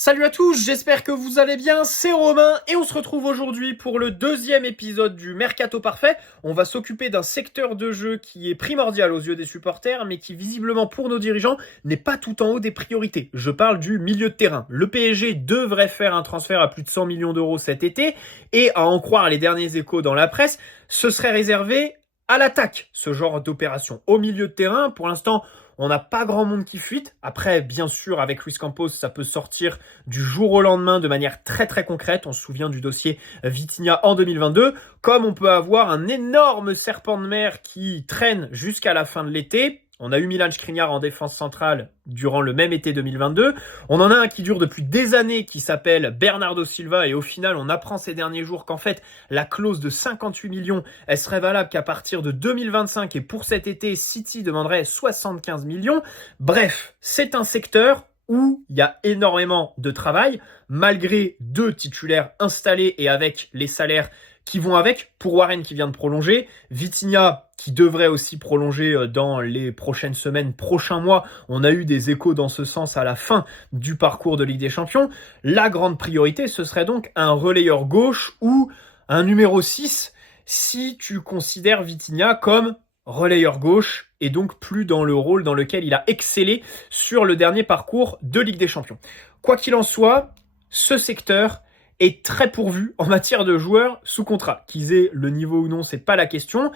Salut à tous, j'espère que vous allez bien, c'est Romain et on se retrouve aujourd'hui pour le deuxième épisode du Mercato Parfait. On va s'occuper d'un secteur de jeu qui est primordial aux yeux des supporters mais qui visiblement pour nos dirigeants n'est pas tout en haut des priorités. Je parle du milieu de terrain. Le PSG devrait faire un transfert à plus de 100 millions d'euros cet été et à en croire les derniers échos dans la presse, ce serait réservé à l'attaque, ce genre d'opération. Au milieu de terrain, pour l'instant, on n'a pas grand monde qui fuite. Après, bien sûr, avec Luis Campos, ça peut sortir du jour au lendemain de manière très très concrète. On se souvient du dossier Vitinha en 2022. Comme on peut avoir un énorme serpent de mer qui traîne jusqu'à la fin de l'été. On a eu Milan Skriniar en défense centrale durant le même été 2022. On en a un qui dure depuis des années qui s'appelle Bernardo Silva et au final on apprend ces derniers jours qu'en fait la clause de 58 millions elle serait valable qu'à partir de 2025 et pour cet été City demanderait 75 millions. Bref, c'est un secteur où il y a énormément de travail malgré deux titulaires installés et avec les salaires qui vont avec. Pour Warren qui vient de prolonger, Vitinha qui devrait aussi prolonger dans les prochaines semaines, prochains mois. On a eu des échos dans ce sens à la fin du parcours de Ligue des Champions. La grande priorité, ce serait donc un relayeur gauche ou un numéro 6 si tu considères Vitinha comme relayeur gauche et donc plus dans le rôle dans lequel il a excellé sur le dernier parcours de Ligue des Champions. Quoi qu'il en soit, ce secteur est très pourvu en matière de joueurs sous contrat. Qu'ils aient le niveau ou non, c'est pas la question.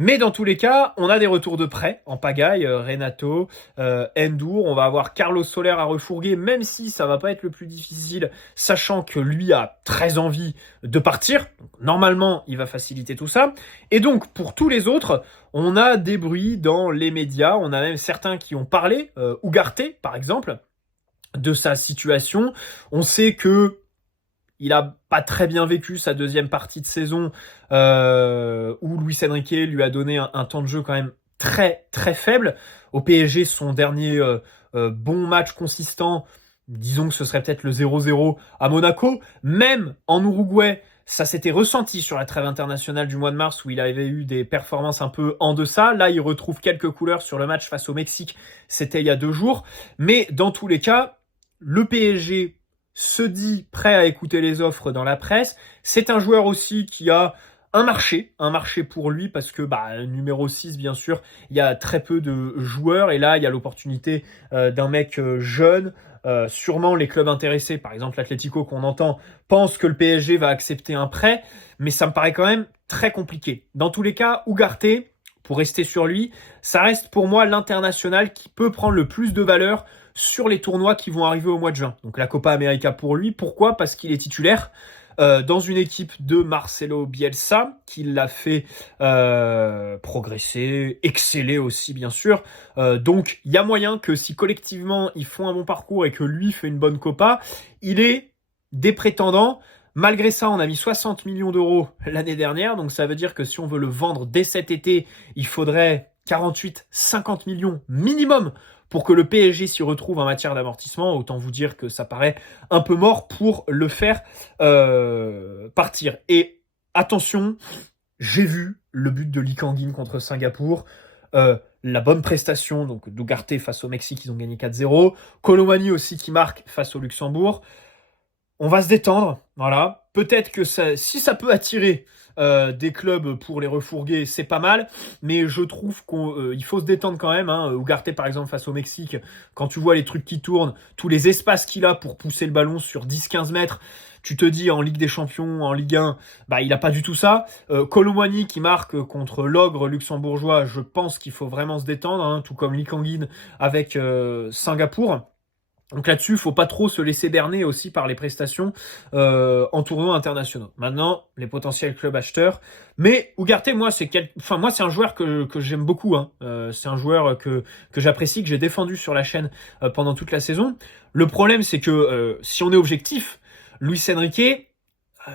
Mais dans tous les cas, on a des retours de prêt en pagaille, Renato, Endur, on va avoir Carlos Soler à refourguer, même si ça va pas être le plus difficile, sachant que lui a très envie de partir. Donc, normalement, il va faciliter tout ça. Et donc, pour tous les autres, on a des bruits dans les médias, on a même certains qui ont parlé, Ugarte par exemple, de sa situation. On sait que il a pas très bien vécu sa deuxième partie de saison où Luis Enrique lui a donné un temps de jeu quand même très très faible. Au PSG, son dernier bon match consistant, disons que ce serait peut-être le 0-0 à Monaco. Même en Uruguay, ça s'était ressenti sur la trêve internationale du mois de mars où il avait eu des performances un peu en deçà. Là, il retrouve quelques couleurs sur le match face au Mexique. C'était il y a 2 jours. Mais dans tous les cas, le PSG se dit prêt à écouter les offres dans la presse. C'est un joueur aussi qui a un marché pour lui parce que numéro 6 bien sûr, il y a très peu de joueurs et là il y a l'opportunité d'un mec jeune. Sûrement les clubs intéressés, par exemple l'Atlético qu'on entend, pensent que le PSG va accepter un prêt, mais ça me paraît quand même très compliqué. Dans tous les cas, Ugarte, pour rester sur lui, ça reste pour moi l'international qui peut prendre le plus de valeur sur les tournois qui vont arriver au mois de juin. Donc la Copa América pour lui, pourquoi ? Parce qu'il est titulaire dans une équipe de Marcelo Bielsa, qui l'a fait progresser, exceller aussi bien sûr. Donc il y a moyen que si collectivement ils font un bon parcours et que lui fait une bonne Copa, il est des prétendants. Malgré ça, on a mis 60 millions d'euros l'année dernière, donc ça veut dire que si on veut le vendre dès cet été, il faudrait 48-50 millions minimum pour que le PSG s'y retrouve en matière d'amortissement. Autant vous dire que ça paraît un peu mort pour le faire partir. Et attention, j'ai vu le but de Lee Kang-in contre Singapour. La bonne prestation donc d'Ugarte face au Mexique, ils ont gagné 4-0. Colomani aussi qui marque face au Luxembourg. On va se détendre, voilà. Peut-être que si ça peut attirer des clubs pour les refourguer, c'est pas mal. Mais je trouve qu'il faut se détendre quand même. Ugarte, par exemple, face au Mexique, quand tu vois les trucs qui tournent, tous les espaces qu'il a pour pousser le ballon sur 10-15 mètres, tu te dis en Ligue des Champions, en Ligue 1, il n'a pas du tout ça. Colomani qui marque contre l'ogre luxembourgeois, je pense qu'il faut vraiment se détendre, tout comme Lee Kang-in avec Singapour. Donc là-dessus, faut pas trop se laisser berner aussi par les prestations en tournois internationaux. Maintenant, les potentiels clubs acheteurs. Mais Ugarte, moi, c'est un joueur que j'aime beaucoup. C'est un joueur que j'apprécie, que j'ai défendu sur la chaîne pendant toute la saison. Le problème, c'est que si on est objectif, Luis Enrique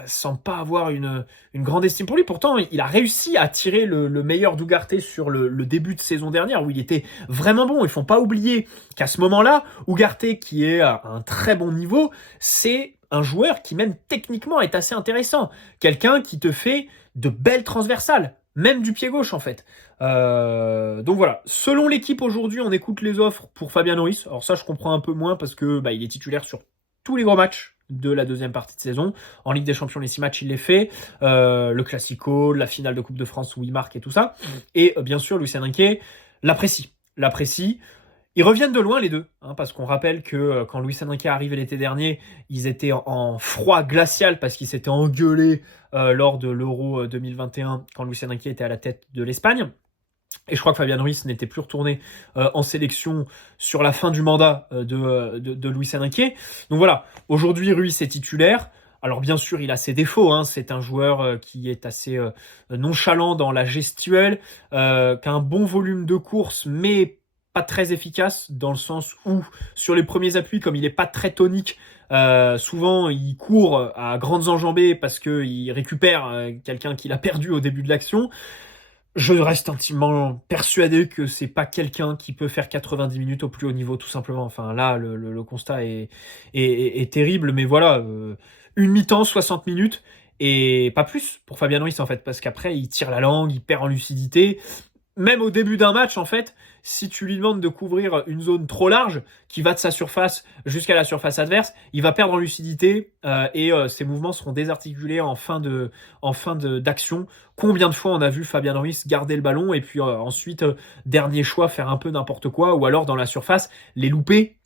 semble pas avoir une grande estime pour lui. Pourtant, il a réussi à tirer le meilleur d'Ugarte sur le début de saison dernière, où il était vraiment bon. Il faut pas oublier qu'à ce moment-là, Ugarte, qui est à un très bon niveau, c'est un joueur qui même techniquement est assez intéressant. Quelqu'un qui te fait de belles transversales, même du pied gauche en fait. Donc voilà, selon l'équipe aujourd'hui, on écoute les offres pour Fabian Ruiz. Alors ça, je comprends un peu moins parce que il est titulaire sur tous les gros matchs de la deuxième partie de saison. En Ligue des Champions, les 6 matchs, il les fait. Le Classico, la finale de Coupe de France où il marque et tout ça. Et bien sûr, Luis Enrique l'apprécie. Ils reviennent de loin les deux, parce qu'on rappelle que quand Luis Enrique est arrivé l'été dernier, ils étaient en froid glacial parce qu'ils s'étaient engueulés lors de l'Euro 2021 quand Luis Enrique était à la tête de l'Espagne. Et je crois que Fabian Ruiz n'était plus retourné en sélection sur la fin du mandat de Luis Enrique. Donc voilà, aujourd'hui Ruiz est titulaire. Alors bien sûr, il a ses défauts. C'est un joueur qui est assez nonchalant dans la gestuelle, qui a un bon volume de course, mais pas très efficace dans le sens où sur les premiers appuis, comme il n'est pas très tonique, souvent il court à grandes enjambées parce qu'il récupère quelqu'un qu'il a perdu au début de l'action. Je reste intimement persuadé que c'est pas quelqu'un qui peut faire 90 minutes au plus haut niveau, tout simplement. Enfin, là, le constat est terrible, mais voilà, une mi-temps, 60 minutes, et pas plus pour Fabian Ruiz, en fait, parce qu'après, il tire la langue, il perd en lucidité. Même au début d'un match, en fait, si tu lui demandes de couvrir une zone trop large, qui va de sa surface jusqu'à la surface adverse, il va perdre en lucidité et ses mouvements seront désarticulés en fin d'action. Combien de fois on a vu Fabian Ruiz garder le ballon et puis ensuite, dernier choix, faire un peu n'importe quoi, ou alors dans la surface, les louper,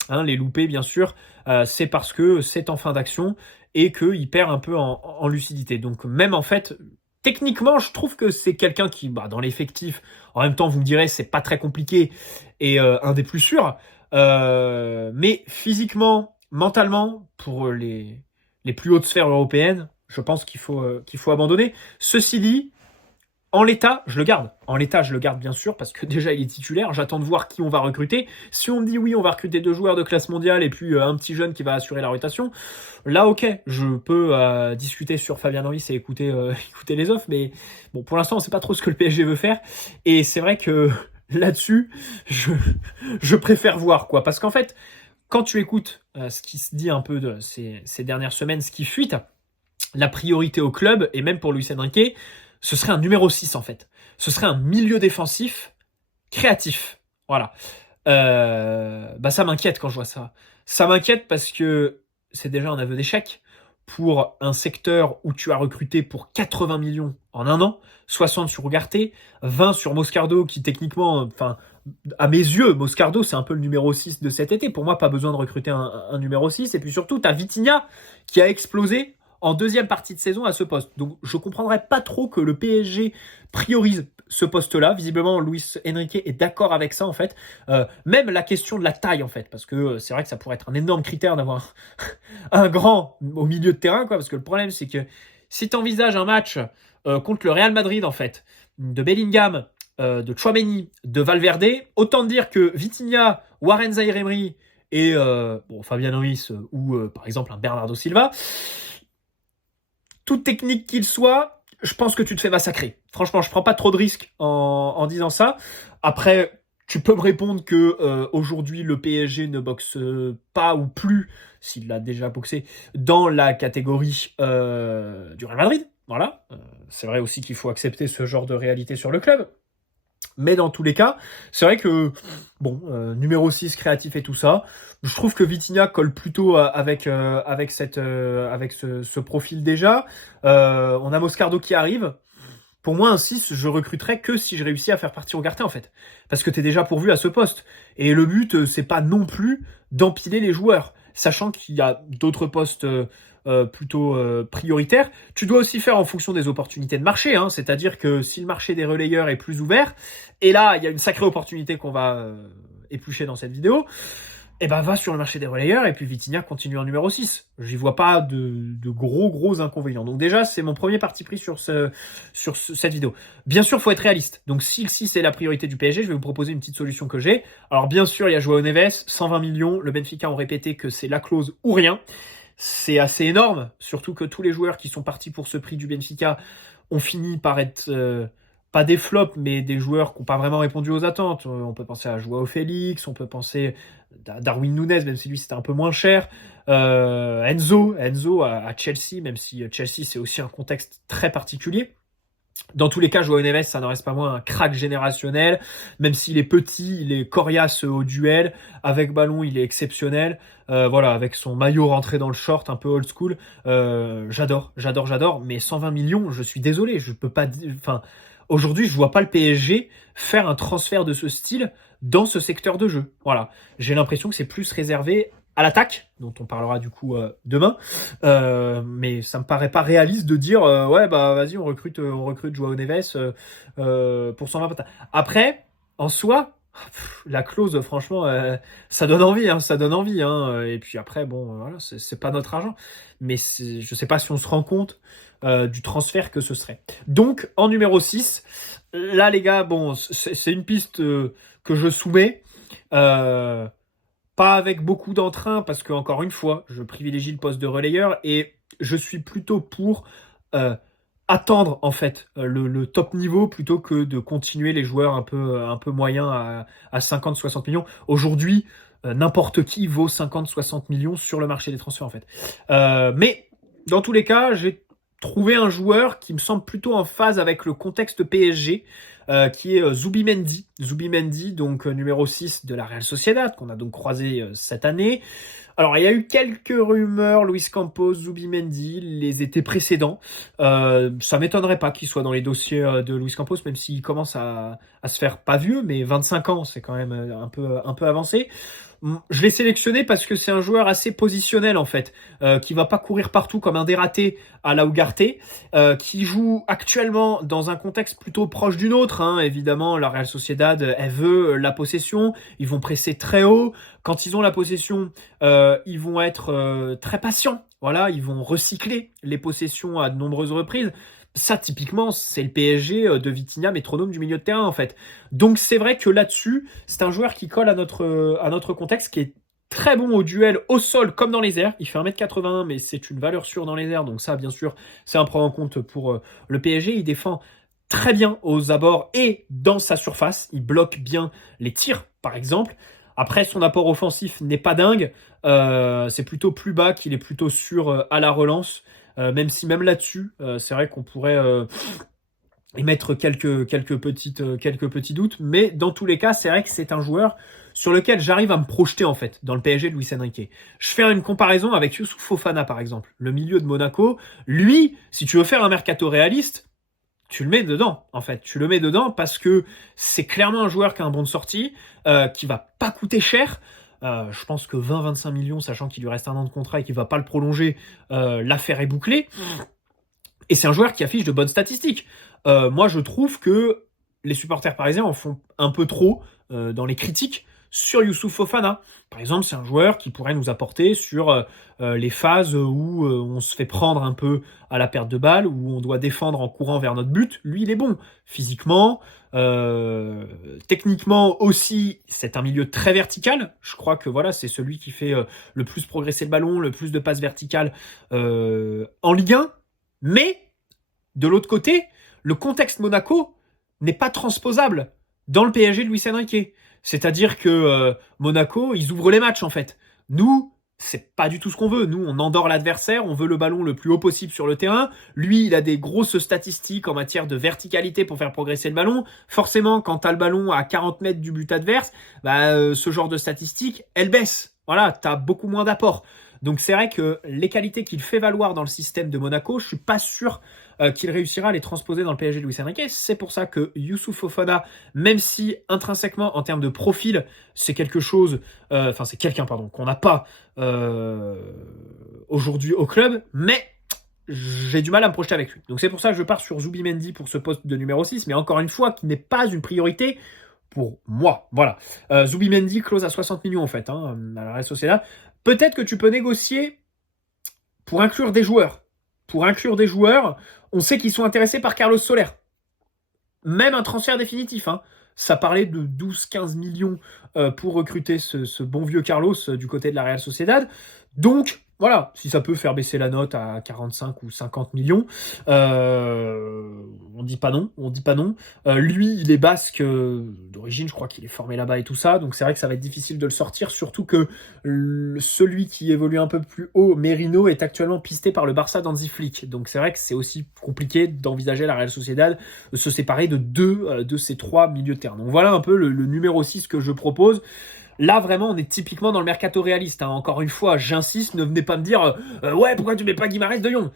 bien sûr, c'est parce que c'est en fin d'action et qu'il perd un peu en lucidité. Donc même en fait, techniquement, je trouve que c'est quelqu'un qui, dans l'effectif, en même temps, vous me direz, c'est pas très compliqué et un des plus sûrs. Mais physiquement, mentalement, pour les plus hautes sphères européennes, je pense qu'il faut abandonner. Ceci dit, en l'état, je le garde. En l'état, je le garde bien sûr, parce que déjà, il est titulaire. J'attends de voir qui on va recruter. Si on me dit oui, on va recruter 2 joueurs de classe mondiale et puis un petit jeune qui va assurer la rotation, là, ok, je peux discuter sur Fabian Ruiz et écouter les offres. Mais bon, pour l'instant, on sait pas trop ce que le PSG veut faire. Et c'est vrai que là-dessus, je préfère voir, quoi. Parce qu'en fait, quand tu écoutes ce qui se dit un peu de ces dernières semaines, ce qui fuite, la priorité au club, et même pour Luis Enrique, ce serait un numéro 6 en fait. Ce serait un milieu défensif créatif. Voilà. Ça m'inquiète quand je vois ça. Ça m'inquiète parce que c'est déjà un aveu d'échec pour un secteur où tu as recruté pour 80 millions en un an, 60 sur Ugarte, 20 sur Moscardo qui techniquement, à mes yeux, Moscardo c'est un peu le numéro 6 de cet été. Pour moi, pas besoin de recruter un numéro 6. Et puis surtout, tu as Vitinha qui a explosé en deuxième partie de saison à ce poste. Donc je comprendrais pas trop que le PSG priorise ce poste-là. Visiblement, Luis Enrique est d'accord avec ça en fait. Même la question de la taille en fait, parce que c'est vrai que ça pourrait être un énorme critère d'avoir un grand au milieu de terrain, quoi. Parce que le problème c'est que si tu envisages un match contre le Real Madrid en fait, de Bellingham, de Tchouaméni, de Valverde, autant dire que Vitinha, Warren Zaïre-Emery et Fabian Ruiz ou par exemple un Bernardo Silva, toute technique qu'il soit, je pense que tu te fais massacrer. Franchement, je prends pas trop de risques en disant ça. Après, tu peux me répondre que aujourd'hui le PSG ne boxe pas ou plus, s'il l'a déjà boxé, dans la catégorie du Real Madrid. Voilà. C'est vrai aussi qu'il faut accepter ce genre de réalité sur le club. Mais dans tous les cas, c'est vrai que, numéro 6, créatif et tout ça, je trouve que Vitinha colle plutôt avec ce profil déjà. On a Moscardo qui arrive. Pour moi, un 6, je recruterais que si je réussis à faire partir Ugarte, en fait. Parce que t'es déjà pourvu à ce poste. Et le but, c'est pas non plus d'empiler les joueurs. Sachant qu'il y a d'autres postes plutôt prioritaires. Tu dois aussi faire en fonction des opportunités de marché. C'est-à-dire que si le marché des relayeurs est plus ouvert, et là, il y a une sacrée opportunité qu'on va éplucher dans cette vidéo, va sur le marché des relayeurs et puis Vitinha continue en numéro 6. J'y vois pas de gros inconvénients. Donc déjà, c'est mon premier parti pris sur cette vidéo. Bien sûr, faut être réaliste. Donc si le 6 est la priorité du PSG, je vais vous proposer une petite solution que j'ai. Alors bien sûr, il y a Joao Neves, 120 millions. Le Benfica ont répété que c'est la clause ou rien. C'est assez énorme, surtout que tous les joueurs qui sont partis pour ce prix du Benfica ont fini par être... pas des flops, mais des joueurs qui n'ont pas vraiment répondu aux attentes. On peut penser à Joao Félix, on peut penser à Darwin Núñez, même si lui c'était un peu moins cher. Enzo à Chelsea, même si Chelsea c'est aussi un contexte très particulier. Dans tous les cas, Joao Neves, ça n'en reste pas moins un crack générationnel. Même s'il est petit, il est coriace au duel. Avec ballon, il est exceptionnel. Voilà, avec son maillot rentré dans le short, un peu old school. J'adore. Mais 120 millions, je suis désolé, je peux pas. Enfin, aujourd'hui, je vois pas le PSG faire un transfert de ce style dans ce secteur de jeu. Voilà, j'ai l'impression que c'est plus réservé à l'attaque, dont on parlera du coup demain. Mais ça me paraît pas réaliste de dire ouais bah vas-y on recrute Joao Neves pour 120 patins. Après, en soi, la clause franchement ça donne envie ça donne envie et puis après bon voilà c'est pas notre argent, mais je sais pas si on se rend compte du transfert que ce serait. Donc en numéro 6, là les gars, bon c'est une piste que je soumets. Pas avec beaucoup d'entrain, parce que, encore une fois, je privilégie le poste de relayeur et je suis plutôt pour euh, attendre en fait le top niveau plutôt que de continuer les joueurs un peu moyens à 50-60 millions. Aujourd'hui, n'importe qui vaut 50-60 millions sur le marché des transferts en fait. Mais dans tous les cas, j'ai trouvé un joueur qui me semble plutôt en phase avec le contexte PSG, qui est Zubimendi. Zubimendi, donc numéro 6 de la Real Sociedad, qu'on a donc croisé cette année. Alors, il y a eu quelques rumeurs, Luis Campos, Zubimendi, les étés précédents. Ça m'étonnerait pas qu'il soit dans les dossiers de Luis Campos, même s'il commence à se faire pas vieux, mais 25 ans, c'est quand même un peu avancé. Je l'ai sélectionné parce que c'est un joueur assez positionnel en fait, qui va pas courir partout comme un dératé à la Ugarte, qui joue actuellement dans un contexte plutôt proche du nôtre. Évidemment, la Real Sociedad, elle veut la possession, ils vont presser très haut. Quand ils ont la possession, ils vont être très patients. Voilà, ils vont recycler les possessions à de nombreuses reprises. Ça, typiquement, c'est le PSG de Vitinha, métronome du milieu de terrain, en fait. Donc, c'est vrai que là-dessus, c'est un joueur qui colle à notre contexte, qui est très bon au duel, au sol comme dans les airs. Il fait 1m81, mais c'est une valeur sûre dans les airs. Donc ça, bien sûr, c'est un prend en compte pour le PSG. Il défend très bien aux abords et dans sa surface. Il bloque bien les tirs, par exemple. Après, son apport offensif n'est pas dingue. C'est plutôt plus bas qu'il est plutôt sûr à la relance. Même si même là-dessus, c'est vrai qu'on pourrait émettre quelques petits doutes. Mais dans tous les cas, c'est vrai que c'est un joueur sur lequel j'arrive à me projeter en fait dans le PSG de Luis Enrique. Je fais une comparaison avec Youssouf Fofana par exemple, le milieu de Monaco. Lui, si tu veux faire un mercato réaliste, tu le mets dedans, en fait. Tu le mets dedans parce que c'est clairement un joueur qui a un bon de sortie, qui va pas coûter cher. Je pense que 20-25 millions, sachant qu'il lui reste un an de contrat et qu'il va pas le prolonger, l'affaire est bouclée. Et c'est un joueur qui affiche de bonnes statistiques. Moi, je trouve que les supporters parisiens en font un peu trop dans les critiques sur Youssouf Fofana. Par exemple, c'est un joueur qui pourrait nous apporter sur les phases où on se fait prendre un peu à la perte de balle, où on doit défendre en courant vers notre but. Lui, il est bon. Physiquement, techniquement aussi, c'est un milieu très vertical. Je crois que voilà, c'est celui qui fait le plus progresser le ballon, le plus de passes verticales en Ligue 1. Mais, de l'autre côté, le contexte Monaco n'est pas transposable dans le PSG de Luis Enrique. C'est-à-dire que Monaco, ils ouvrent les matchs en fait. Nous, c'est pas du tout ce qu'on veut. Nous, on endort l'adversaire, on veut le ballon le plus haut possible sur le terrain. Lui, il a des grosses statistiques en matière de verticalité pour faire progresser le ballon. Forcément, quand t'as le ballon à 40 mètres du but adverse, ce genre de statistiques, elles baissent. Voilà, t'as beaucoup moins d'apport. Donc c'est vrai que les qualités qu'il fait valoir dans le système de Monaco, je suis pas sûr qu'il réussira à les transposer dans le PSG de Luis Enrique. C'est pour ça que Youssouf Fofana, même si intrinsèquement en termes de profil, c'est quelque chose, c'est quelqu'un pardon qu'on n'a pas aujourd'hui au club, mais j'ai du mal à me projeter avec lui. Donc c'est pour ça que je pars sur Zubimendi pour ce poste de numéro 6, mais encore une fois, qui n'est pas une priorité pour moi. Voilà. Zubimendi close à 60 millions en fait, à la Real Sociedad. Peut-être que tu peux négocier pour inclure des joueurs. Pour inclure des joueurs, on sait qu'ils sont intéressés par Carlos Soler. Même un transfert définitif. Ça parlait de 12-15 millions pour recruter ce bon vieux Carlos du côté de la Real Sociedad. Donc, Voilà, si ça peut faire baisser la note à 45 ou 50 millions, on dit pas non, on dit pas non. Lui, il est basque d'origine, je crois qu'il est formé là-bas et tout ça, donc c'est vrai que ça va être difficile de le sortir, surtout que celui qui évolue un peu plus haut, Merino, est actuellement pisté par le Barça d'Hansi Flick. Donc c'est vrai que c'est aussi compliqué d'envisager la Real Sociedad se séparer de deux de ces trois milieux de terrain. Donc voilà un peu le numéro 6 que je propose. Là, vraiment, on est typiquement dans le mercato réaliste. Hein. Encore une fois, j'insiste, ne venez pas me dire ouais, pourquoi tu mets pas Guimarães, De Jong.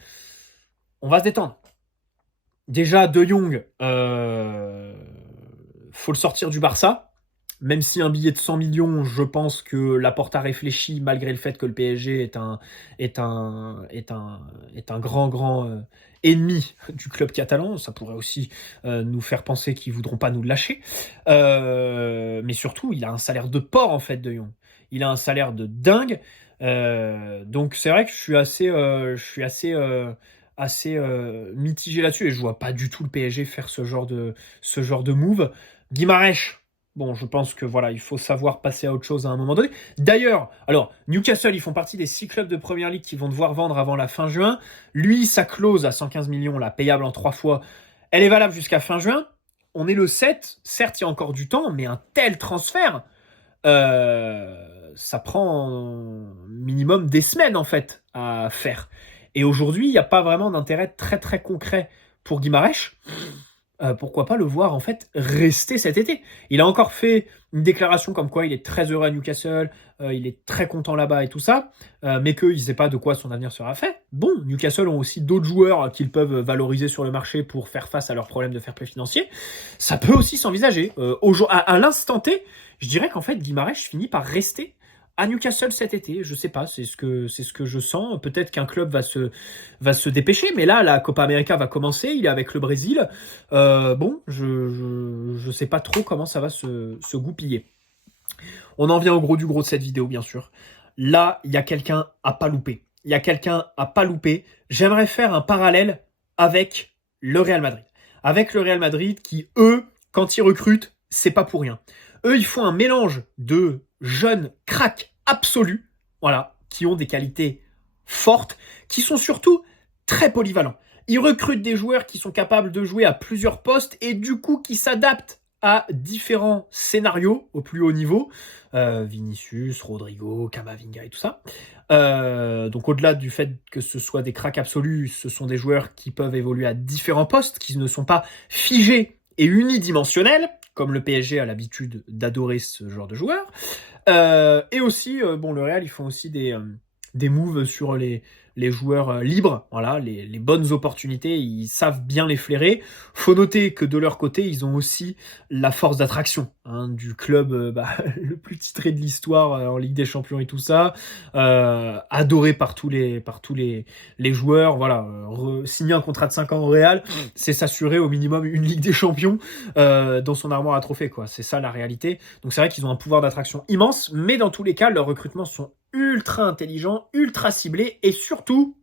On va se détendre. Déjà, De Jong, faut le sortir du Barça. Même si un billet de 100 millions, je pense que Laporta réfléchit, malgré le fait que le PSG est un grand ennemi du club catalan. Ça pourrait aussi nous faire penser qu'ils voudront pas nous le lâcher. Mais surtout, il a un salaire de porc, en fait, De Jong. Il a un salaire de dingue. Donc c'est vrai que je suis assez mitigé là-dessus et je vois pas du tout le PSG faire ce genre de move. Guimarães, bon, je pense que voilà, il faut savoir passer à autre chose à un moment donné. D'ailleurs, alors, Newcastle, ils font partie des 6 clubs de Premier League qui vont devoir vendre avant la fin juin. Lui, sa clause à 115 millions, là, payable en 3 fois, elle est valable jusqu'à fin juin. On est le 7, certes, il y a encore du temps, mais un tel transfert, ça prend minimum des semaines, en fait, à faire. Et aujourd'hui, il n'y a pas vraiment d'intérêt très très concret pour Guimarães. Pourquoi pas le voir en fait rester cet été. Il a encore fait une déclaration comme quoi il est très heureux à Newcastle, il est très content là-bas et tout ça, mais qu'il ne sait pas de quoi son avenir sera fait. Bon, Newcastle ont aussi d'autres joueurs qu'ils peuvent valoriser sur le marché pour faire face à leurs problèmes de fair play financier. Ça peut aussi s'envisager. À l'instant T, je dirais qu'en fait Guimarães finit par rester à Newcastle cet été. Je sais pas, c'est ce que je sens. Peut-être qu'un club va se dépêcher, mais là, la Copa América va commencer. Il est avec le Brésil. Bon, je sais pas trop comment ça va se goupiller. On en vient au gros du gros de cette vidéo, bien sûr. Là, il y a quelqu'un à pas louper. Il y a quelqu'un à pas louper. J'aimerais faire un parallèle avec le Real Madrid. Avec le Real Madrid qui, eux, quand ils recrutent, c'est pas pour rien. Eux, ils font un mélange de jeunes cracks absolus, voilà, qui ont des qualités fortes, qui sont surtout très polyvalents. Ils recrutent des joueurs qui sont capables de jouer à plusieurs postes et du coup qui s'adaptent à différents scénarios au plus haut niveau. Vinicius, Rodrigo, Camavinga et tout ça. Donc au-delà du fait que ce soit des cracks absolus, ce sont des joueurs qui peuvent évoluer à différents postes, qui ne sont pas figés et unidimensionnels, comme le PSG a l'habitude d'adorer ce genre de joueurs. Et aussi, bon, le Real, ils font aussi des moves sur les joueurs libres, voilà, les bonnes opportunités, ils savent bien les flairer. Faut noter que de leur côté, ils ont aussi la force d'attraction du club le plus titré de l'histoire en Ligue des Champions et tout ça, adoré par tous les joueurs. Voilà, signer un contrat de 5 ans au Real, c'est s'assurer au minimum une Ligue des Champions dans son armoire à trophées, quoi. C'est ça la réalité. Donc c'est vrai qu'ils ont un pouvoir d'attraction immense, mais dans tous les cas, leurs recrutements sont ultra intelligents, ultra ciblés, et surtout,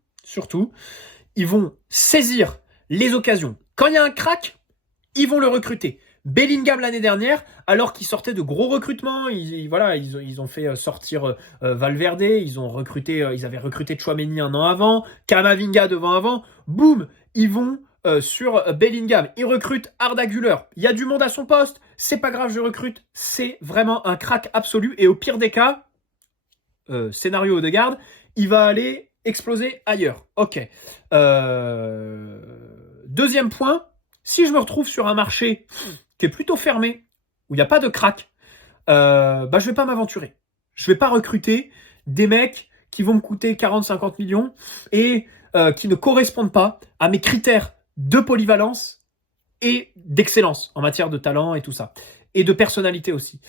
ils vont saisir les occasions. Quand il y a un crack, ils vont le recruter. Bellingham l'année dernière, alors qu'il sortait de gros recrutements, ils ont fait sortir Valverde, ils avaient recruté Tchouaméni un an avant, Camavinga devant avant, boum, ils vont sur Bellingham. Ils recrutent Arda Güler. Il y a du monde à son poste, c'est pas grave, je recrute. C'est vraiment un crack absolu, et au pire des cas, scénario de garde, il va aller exploser ailleurs. Ok. Deuxième point, si je me retrouve sur un marché qui est plutôt fermé, où il n'y a pas de crack, je vais pas m'aventurer. Je vais pas recruter des mecs qui vont me coûter 40-50 millions et qui ne correspondent pas à mes critères de polyvalence et d'excellence en matière de talent et tout ça. Et de personnalité aussi.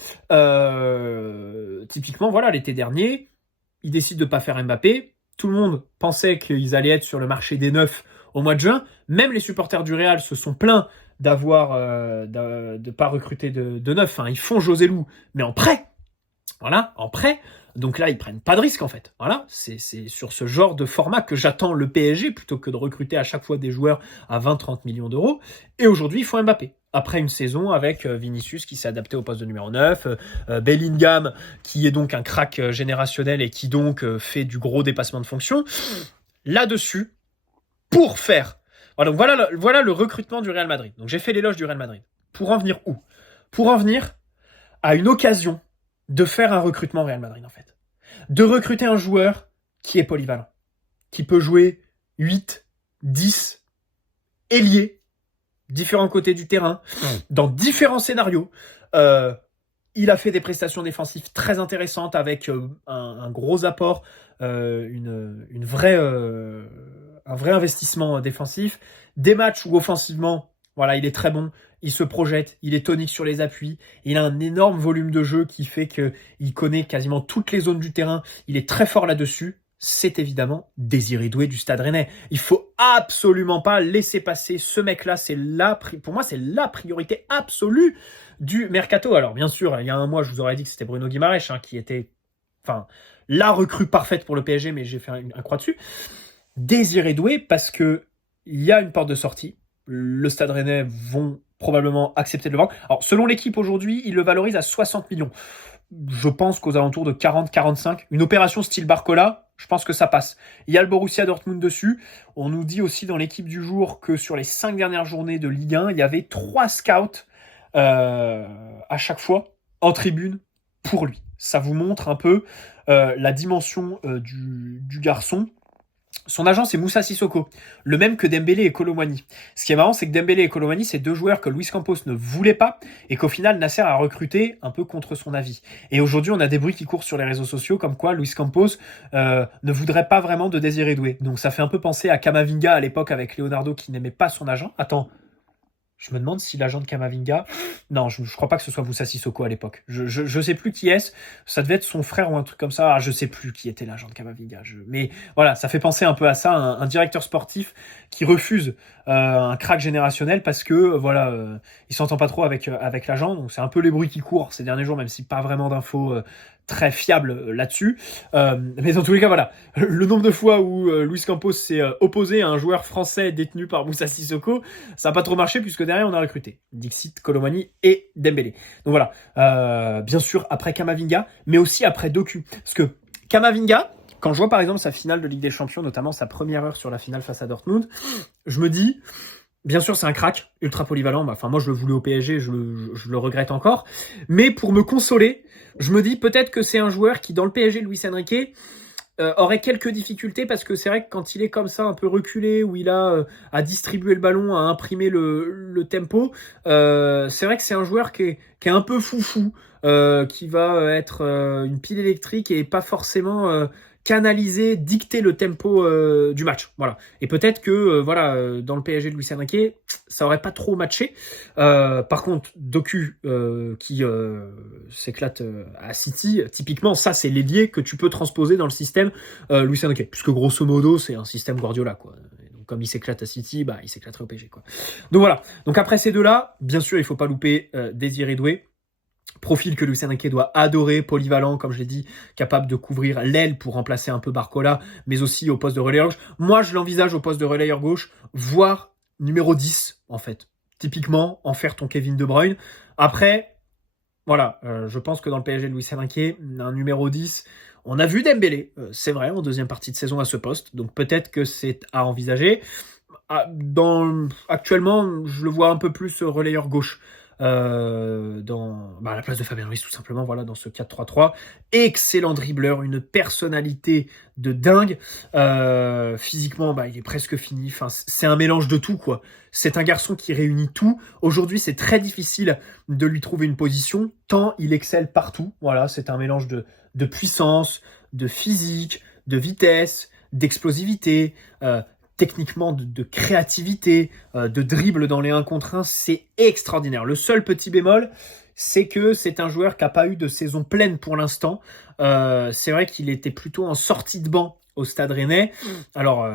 Typiquement, voilà, l'été dernier, ils décident de ne pas faire Mbappé. Tout le monde pensait qu'ils allaient être sur le marché des neufs au mois de juin. Même les supporters du Real se sont plaints de pas recruter de neufs. Enfin, ils font José Lou, mais en prêt. Voilà, en prêt. Donc là, ils prennent pas de risque, en fait. Voilà, c'est sur ce genre de format que j'attends le PSG, plutôt que de recruter à chaque fois des joueurs à 20-30 millions d'euros. Et aujourd'hui, il faut Mbappé. après une saison avec Vinicius qui s'est adapté au poste de numéro 9, Bellingham qui est donc un crack générationnel et qui donc fait du gros dépassement de fonction. Là-dessus, pour faire... Donc voilà le recrutement du Real Madrid. Donc j'ai fait l'éloge du Real Madrid. Pour en venir où? Pour en venir à une occasion de faire un recrutement Real Madrid en fait. De recruter un joueur qui est polyvalent, qui peut jouer 8, 10, ailier, différents côtés du terrain, dans différents scénarios. Il a fait des prestations défensives très intéressantes avec un gros apport, un vrai investissement défensif. Des matchs où offensivement, voilà, il est très bon, il se projette, il est tonique sur les appuis, il a un énorme volume de jeu qui fait qu'il connaît quasiment toutes les zones du terrain, il est très fort là-dessus. C'est évidemment Désiré Doué du Stade Rennais. Il faut absolument pas laisser passer ce mec-là. Pour moi, c'est la priorité absolue du mercato. Alors, bien sûr, il y a un mois, je vous aurais dit que c'était Bruno Guimaraes qui était, la recrue parfaite pour le PSG, mais j'ai fait un croix dessus. Désiré Doué, parce que il y a une porte de sortie. Le Stade Rennais vont probablement accepter de le vendre. Alors, selon l'équipe aujourd'hui, il le valorise à 60 millions. Je pense qu'aux alentours de 40-45, une opération style Barcola, je pense que ça passe. Il y a le Borussia Dortmund dessus. On nous dit aussi dans l'équipe du jour que sur les 5 dernières journées de Ligue 1, il y avait 3 scouts à chaque fois en tribune pour lui. Ça vous montre un peu la dimension du garçon. Son agent, c'est Moussa Sissoko, le même que Dembélé et Kolo Muani. Ce qui est marrant, c'est que Dembélé et Kolo Muani, c'est 2 joueurs que Luis Campos ne voulait pas et qu'au final, Nasser a recruté un peu contre son avis. Et aujourd'hui, on a des bruits qui courent sur les réseaux sociaux comme quoi Luis Campos ne voudrait pas vraiment de Désiré Doué. Donc ça fait un peu penser à Camavinga à l'époque avec Leonardo qui n'aimait pas son agent. Attends, je me demande si l'agent de Camavinga... Non, je crois pas que ce soit Moussa Sissoko à l'époque. Je sais plus qui est-ce. Ça devait être son frère ou un truc comme ça. Je sais plus qui était l'agent de Camavinga. Mais voilà, ça fait penser un peu à ça. Un directeur sportif qui refuse un crack générationnel parce que il s'entend pas trop avec l'agent. Donc c'est un peu les bruits qui courent ces derniers jours, même si pas vraiment d'infos très fiables là-dessus. Mais dans tous les cas, voilà. Le nombre de fois où Luis Campos s'est opposé à un joueur français détenu par Moussa Sissoko, ça n'a pas trop marché puisque derrière on a recruté Dixit, Kolo Muani et Dembélé. Donc voilà, bien sûr après Camavinga, mais aussi après Doku. Parce que Camavinga, quand je vois par exemple sa finale de Ligue des Champions, notamment sa première heure sur la finale face à Dortmund, je me dis, bien sûr c'est un crack, ultra polyvalent, moi je le voulais au PSG, je le regrette encore, mais pour me consoler, je me dis peut-être que c'est un joueur qui dans le PSG de Luis Enrique aurait quelques difficultés parce que c'est vrai que quand il est comme ça un peu reculé, où il a à distribuer le ballon, à imprimer le tempo, c'est vrai que c'est un joueur qui est un peu foufou, qui va être une pile électrique et pas forcément canaliser, dicter le tempo du match. Voilà. Et peut-être que dans le PSG de Luis Enrique, ça aurait pas trop matché. Par contre, Doku qui s'éclate à City, typiquement, ça c'est l'ailier que tu peux transposer dans le système Luis Enrique, puisque grosso modo c'est un système Guardiola, quoi. Donc, comme il s'éclate à City, il s'éclaterait au PSG, quoi. Donc voilà. Donc après ces deux-là, bien sûr, il faut pas louper Désiré Doué. Profil que Luis Enrique doit adorer, polyvalent, comme je l'ai dit, capable de couvrir l'aile pour remplacer un peu Barcola, mais aussi au poste de relayeur gauche. Moi, je l'envisage au poste de relayeur gauche, voire numéro 10, en fait. Typiquement, en faire ton Kevin De Bruyne. Après, voilà, je pense que dans le PSG de Luis Enrique, un numéro 10, on a vu Dembélé, c'est vrai, en deuxième partie de saison à ce poste, donc peut-être que c'est à envisager. Actuellement, je le vois un peu plus relayeur gauche. Dans la place de Fabien Ruiz tout simplement, voilà, dans ce 4-3-3. Excellent dribbleur, une personnalité de dingue. Physiquement, il est presque fini. Enfin, c'est un mélange de tout, quoi. C'est un garçon qui réunit tout. Aujourd'hui, c'est très difficile de lui trouver une position, tant il excelle partout. Voilà, c'est un mélange de puissance, de physique, de vitesse, d'explosivité, techniquement de créativité, de dribble dans les 1 contre 1, c'est extraordinaire. Le seul petit bémol, c'est que c'est un joueur qui n'a pas eu de saison pleine pour l'instant. C'est vrai qu'il était plutôt en sortie de banc au Stade Rennais. Alors,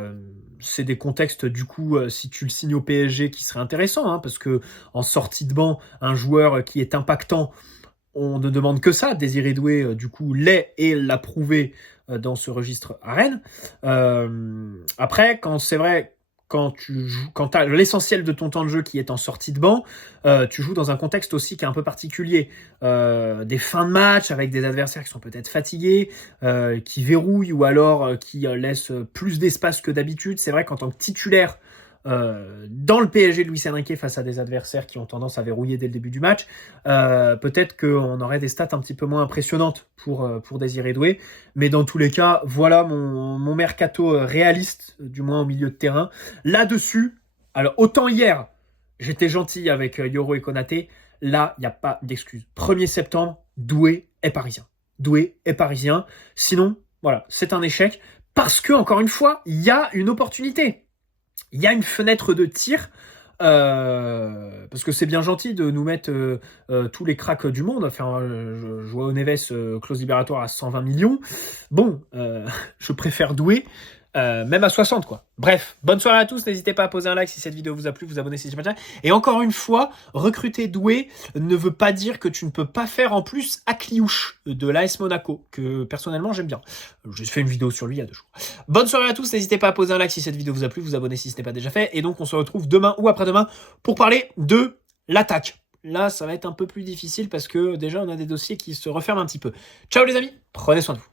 c'est des contextes, du coup, si tu le signes au PSG, qui serait intéressant, parce que en sortie de banc, un joueur qui est impactant, on ne demande que ça. Désiré Doué, du coup, l'est et l'a prouvé dans ce registre à Rennes. Après, quand c'est vrai, quand tu as l'essentiel de ton temps de jeu qui est en sortie de banc, tu joues dans un contexte aussi qui est un peu particulier. Des fins de match avec des adversaires qui sont peut-être fatigués, qui verrouillent ou alors qui laissent plus d'espace que d'habitude. C'est vrai qu'en tant que titulaire, dans le PSG de Luis Enrique face à des adversaires qui ont tendance à verrouiller dès le début du match, peut-être qu'on aurait des stats un petit peu moins impressionnantes pour Désiré Doué, mais dans tous les cas, voilà mon mercato réaliste, du moins au milieu de terrain. Là-dessus, alors autant hier, j'étais gentil avec Yoro et Konaté, là, il n'y a pas d'excuse. 1er septembre, Doué est parisien. Doué est parisien, sinon, voilà, c'est un échec, parce que, encore une fois, il y a une opportunité. Il y a une fenêtre de tir, parce que c'est bien gentil de nous mettre tous les cracks du monde. Enfin, je vois Neves, clause libératoire à 120 millions. Bon, je préfère Doué, même à 60, quoi. Bref, bonne soirée à tous. N'hésitez pas à poser un like si cette vidéo vous a plu, vous abonner si c'est pas déjà. Et encore une fois, recruter Doué ne veut pas dire que tu ne peux pas faire en plus Akliouche de l'AS Monaco, que personnellement j'aime bien. J'ai fait une vidéo sur lui il y a 2 jours. Bonne soirée à tous. N'hésitez pas à poser un like si cette vidéo vous a plu, vous abonner si ce n'est pas déjà fait. Et donc on se retrouve demain ou après-demain pour parler de l'attaque. Là, ça va être un peu plus difficile parce que déjà on a des dossiers qui se referment un petit peu. Ciao les amis, prenez soin de vous.